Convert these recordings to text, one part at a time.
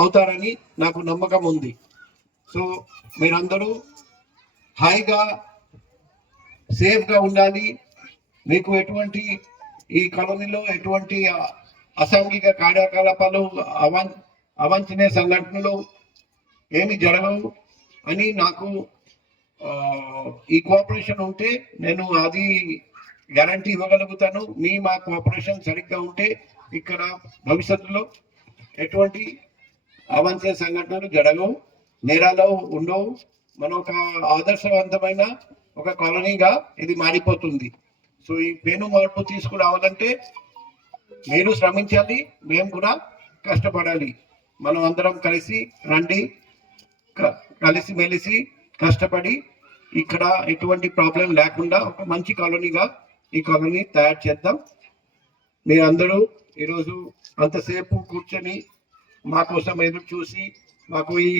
అవుతారని నాకు నమ్మకం ఉంది సో మీరందరూ హాయిగా సేఫ్గా ఉండాలి మీకు ఎటువంటి ఈ కాలనీలో ఎటువంటి అసాంఘిక కార్యకలాపాలు అవాం అవాంఛనీయ సంఘటనలు ఏమి జరగవు అని నాకు ఈ కోఆపరేషన్ ఉంటే నేను అది గ్యారంటీ ఇవ్వగలుగుతాను మీ మా కోఆపరేషన్ సరిగ్గా ఉంటే ఇక్కడ భవిష్యత్తులో ఎటువంటి అవంతే సంఘటనలు జరగవు నేరాలో ఉండవు మన ఒక ఆదర్శవంతమైన ఒక కాలనీగా ఇది మారిపోతుంది సో ఈ పేను మార్పు తీసుకురావాలంటే మీరు శ్రమించాలి మేము కూడా కష్టపడాలి మనం అందరం కలిసి రండి కలిసి మెలిసి కష్టపడి ఇక్కడ ఎటువంటి ప్రాబ్లం లేకుండా ఒక మంచి కాలనీగా ఈ కాలనీ తయారు చేద్దాం మీరందరూ ఈరోజు అంతసేపు కూర్చొని మా కోసం ఎదురు చూసి మాకు ఈ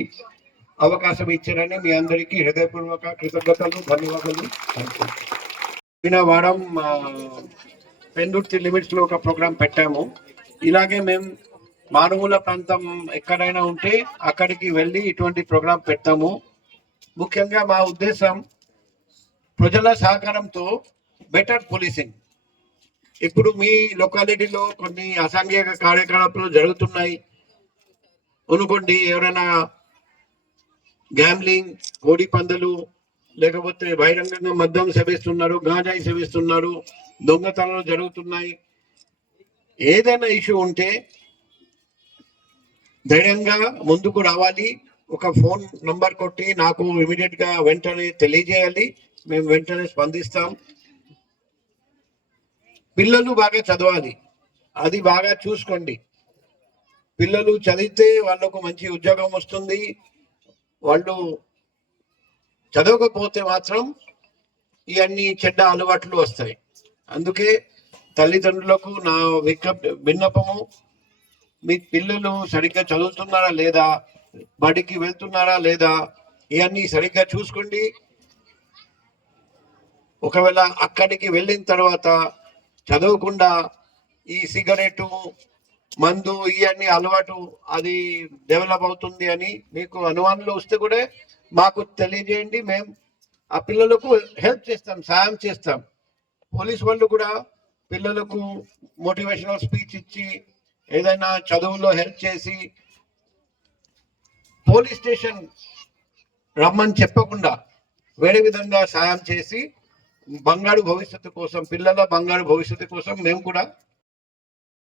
అవకాశం ఇచ్చారని మీ అందరికీ హృదయపూర్వక కృతజ్ఞతలు ధన్యవాదాలు పోయిన వారం పెందుర్తి లిమిట్స్లో ఒక ప్రోగ్రాం పెట్టాము ఇలాగే మేము మారుమూల ప్రాంతం ఎక్కడైనా ఉంటే అక్కడికి వెళ్ళి ఇటువంటి ప్రోగ్రాం పెడతాము ముఖ్యంగా మా ఉద్దేశం ప్రజల సహకారంతో బెటర్ పోలీసింగ్ ఇప్పుడు మీ లొకాలిటీలో కొన్ని అసాంఘిక కార్యకలాపాలు జరుగుతున్నాయి అనుకోండి ఎవరైనా గ్యాంబ్లింగ్ కోడి పందలు లేకపోతే బహిరంగంగా మద్యం సేవిస్తున్నారు గాంజాయి సేవిస్తున్నారు దొంగతనాలు జరుగుతున్నాయి ఏదైనా ఇష్యూ ఉంటే ధైర్యంగా ముందుకు రావాలి ఒక ఫోన్ నంబర్ కొట్టి నాకు ఇమీడియట్ గా వెంటనే తెలియజేయాలి మేము వెంటనే స్పందిస్తాం పిల్లలు బాగా చదవాలి అది బాగా చూసుకోండి పిల్లలు చదివితే వాళ్ళకు మంచి ఉద్యోగం వస్తుంది వాళ్ళు చదవకపోతే మాత్రం ఇవన్నీ చెడ్డ అలవాట్లు వస్తాయి అందుకే తల్లిదండ్రులకు నా విన్నపము మీ పిల్లలు సరిగ్గా చదువుతున్నారా లేదా బడికి వెళ్తున్నారా లేదా ఇవన్నీ సరిగ్గా చూసుకోండి ఒకవేళ అక్కడికి వెళ్ళిన తర్వాత చదవకుండా ఈ సిగరెటు మందు ఇవన్నీ అలవాటు అది డెవలప్ అవుతుంది అని మీకు అనుమానంలో వస్తే కూడా మాకు తెలియజేయండి మేము ఆ పిల్లలకు హెల్ప్ చేస్తాం సాయం చేస్తాం పోలీస్ వాళ్ళు కూడా పిల్లలకు మోటివేషనల్ స్పీచ్ ఇచ్చి ఏదైనా చదువులో హెల్ప్ చేసి పోలీస్ స్టేషన్ రమ్మని చెప్పకుండా వేరే విధంగా సాయం చేసి బంగారు భవిష్యత్తు కోసం పిల్లల బంగారు భవిష్యత్తు కోసం మేము కూడా